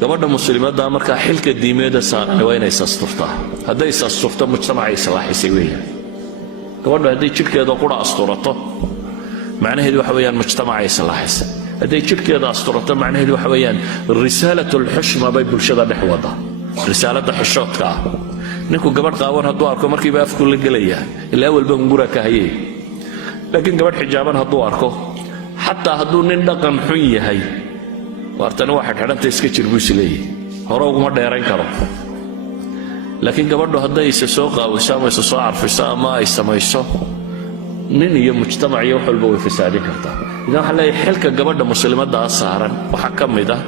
gabadha muslimadda marka xilka diimeeda saaran waa inay asturtaa haday asturto mujtamaca islaaxisay weeyaan gabadha haday jidhkeeda qura asturato macnaheedu waxa weeyaan mujtamaca islaaxisay haday jidhkeeda asturato macnaheedu waxa weeyaan risaalatu al-hushma bay bulshada dhex wada risaalada xishoodka ninku gabadh qaawan hadduu arko markiiba afku la gelaya ilaa walba ngura ka hayay laakiin gabadh xijaaban hadduu arko xataa hadduu nin dhaqan xun yahay wartan waxa xidhanta iska jirbuus leeyahay hore uguma dheerayn karo laakiin gabadhu hadday isa soo qaawiso ama isa soo carfiso ama ay samayso nin iyo mujtamac iyo wax walba way fasaadin kartaa idan waxa leeyahay xilka gabadha muslimadda saaran waxa ka mid ah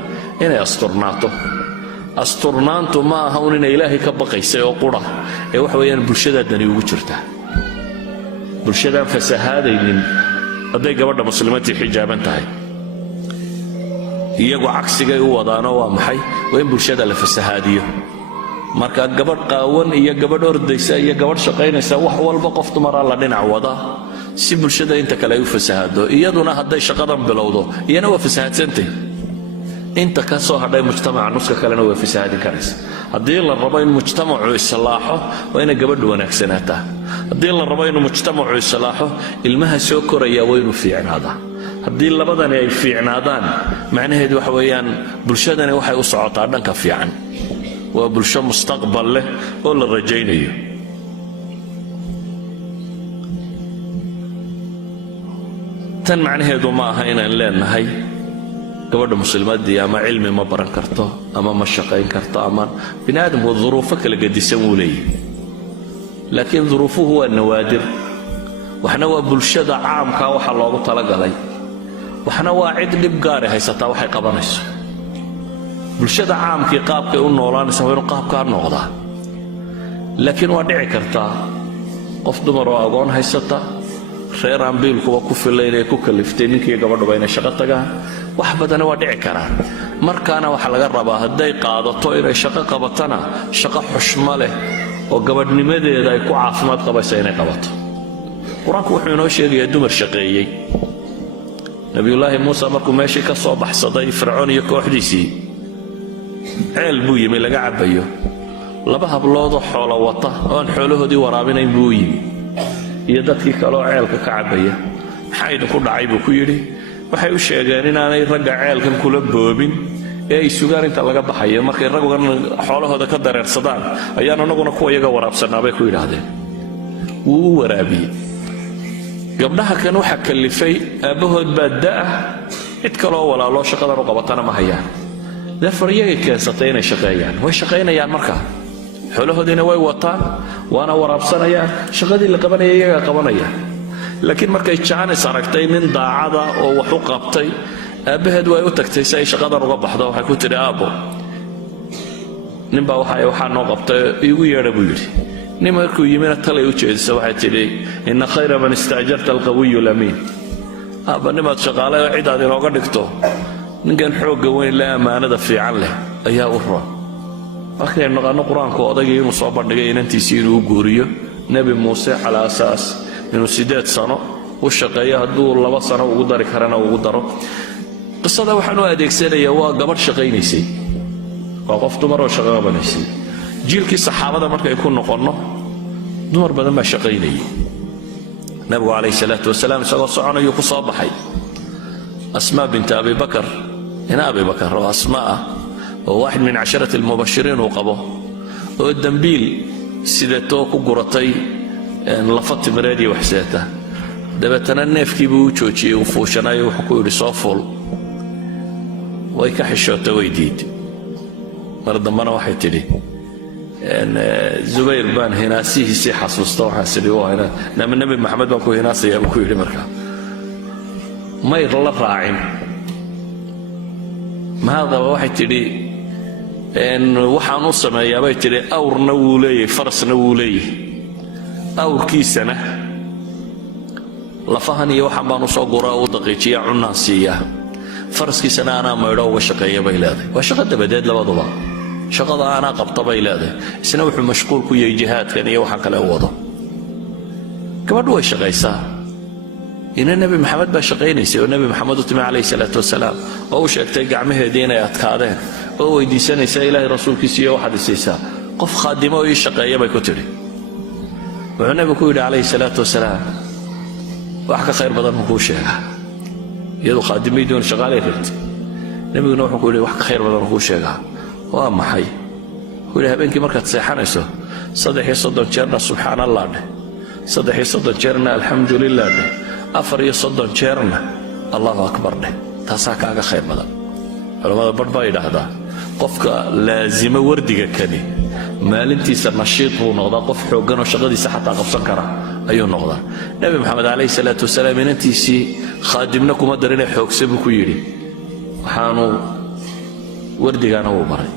inay asturnaato asturnaantu ma aha un inay ilaahay ka baqaysay oo qura ee wax weeyaan bulshada dani ugu jirta bulshada fasahaadaynin hadday gabadha muslimadda xijaaban tahay iyagu cagsigay u wadaano waa maxay waa in bulshada la fasahaadiyo marka gabadh qaawan iyo gabadh ordaysa iyo gabadh shaqaynaysa wax walba qof dumar la dhinac wada si bulshada inta kale ay u fasahaado iyaduna hadday shaqadan bilowdo iyana waa fasahadsantay inta ka soo hadhay mujtamaca nuska kalena way fasahaadin karaysa haddii la rabo in mujtamacu islaaxo waa inay gabadhu wanaagsanaataa haddii la rabo in mujtamacu islaaxo ilmaha soo koraya waa inuu fiicnaadaa haddii labadani ay fiicnaadaan macnaheedu waxa weeyaan bulshadani waxay u socotaa dhanka fiican waa bulsho mustaqbal leh oo la rajaynayo tan macnaheedu ma aha inaan leenahay gabadha muslimadii ama cilmi ma baran karto ama ma shaqayn karto ama binaadamku duruufo kala gedisan uu leeyahay laakiin duruufuhu waa nawaadir waxna waa bulshada caamka waxa loogu talagalay waxna waa cid dhib gaar ah haysataa waxay qabanayso bulshada caamkii qaabkay u noolaanaysa waa inuu qaabkaa noqdaa laakiin waa dhici kartaa qof dumar oo agoon haysata reer aan biilkuba ku filayn ee ku kaliftay ninkii gabadhuba inay shaqo tagaan wax badan waa dhici karaan markaana waxa laga rabaa hadday qaadato inay shaqo qabatana shaqo xushmo leh oo gabadhnimadeeda ay ku caafimaad qabayso inay qabato quraanku wuxuu inoo sheegayaa dumar shaqeeyay nabiyullaahi muusa markuu meeshii ka soo baxsaday fircoon iyo kooxdiisii ceel buu yimi laga cabayo laba hablood oo xoolo wata oo aan xoolahoodii waraabinayn buu yimi iyo dadkii kale oo ceelka ka cabaya maxaa idinku dhacay buu ku yidhi waxay u sheegeen inaanay ragga ceelkan kula boobin ee ay sugaan inta laga baxayo markay raggan xoolahooda ka dareersadaan ayaan anaguna kuwa iyaga waraabsanaa bay ku yidhaahdeen wuu u waraabiyey gabdhaha kan waxa kalifay aabahood baa da'ah cid kaloo walaaloo shaqadan u qabatana ma hayaan therefore iyagay keensatay inay shaqeeyaan way shaqaynayaan markaa xoolahoodiina way wataan waana waraabsanayaan shaqadii la qabanaya iyagaa qabanaya laakiin markay jaanis aragtay nin daacada oo wax u qabtay aabaheed way u tagtay si ay shaqadan uga baxdo waxay ku tidhi aabbo ninbaa waxaa noo qabtay iigu yeedha buu yidhi nin markuu yimina talay u jeedisa waxay tidhi inna khayra man istaajarta alqawiyu lamiin aabba nimaad shaqaale oo cid aad inooga dhigto ninkan xoogga weyn le ammaanada fiican leh ayaa u roon markaynu naqaano qur-aanku odaygii inuu soo bandhigay inantiisii inuu u guuriyo nebi muuse calaa asaas inuu 8 sano u shaqeeyo hadduu 2 sano ugu dari karana ugu daro qisada waxaan u adeegsanayaa waa gabadh shaqaynaysay waa qof dumar oo shaqo qabanaysay jiilkii saxaabada markay ku noqonno dumar badan baa shaqaynayay nabigu calayhi salaatu wasalaam isagoo soconayo ku soo baxay asmaa binta abi bakar ina abi bakar oo asmaa واحد من 10 المبشرين وقبه والدنبيل سيدتو كغرتي لفت مرادي وحساته دبتنا النفكي بو جوجي وفوشناي وحكو لي صوفول way ka xishootay way diid mar dambana waxay tiri Zubayr baan hinaasihiisii xasuusta waxa sidii waa ina nabi maxamed baan ku hinaasaya ku yiri markaa may la raacin ma hada waxay tiri waxaan u sameeyaa bay tiri awrna wuu leeyahay farasna wuu leeyahay awrkiisana lafahan iyo waxaan baan u soo guraa u daqiijiyaa cunaan siiyaa faraskiisana ana maydho uga shaqeeya bay leedahay waa shaqo dabadeed labaduba shaqada ana qabta bay leedahay isna wuxuu mashquul ku yahay jihaadkan iyo waxa kale wado gabadhu way shaqaysaa ina nabi maxamed baa shaqaynaysay oo nabi maxamed u timi calayhi salaatu wasalaam oo u sheegtay gacmaheedii inay adkaadeen oo weydiisanaysa ilaahay rasuulkiisa iyo waxaad isaysaa qof khaadimo oo ii shaqeeya bay ku tidhi wuxuu nabigu ku yidhi calayhi salaatu wasalaam wax ka khayr badan kuu sheegaa iyadu khaadimay doon shaqaalay rabtay nabiguna wuxuu ku yidhi wax ka khayr badan kuu sheegaa waa maxay wuxuu yidhi habeenkii markaad seexanayso 33 jeerna subxaan allah dheh 33 jeerna alxamdulilah dheh 34 jeerna allahu akbar dheh taasaa kaaga khayr badan culamada badh baa yidhaahdaa qofka laazima wardiga kani maalintiisa nashiid buu noqdaa qof xooggan oo shaqadiisa xataa qabsan kara ayuu noqdaa nabi maxamed calayhi salaatu wasalaam inantiisii khaadimna kuma darinay xoogse buu ku yidhi waxaanu wardigaana wuu baray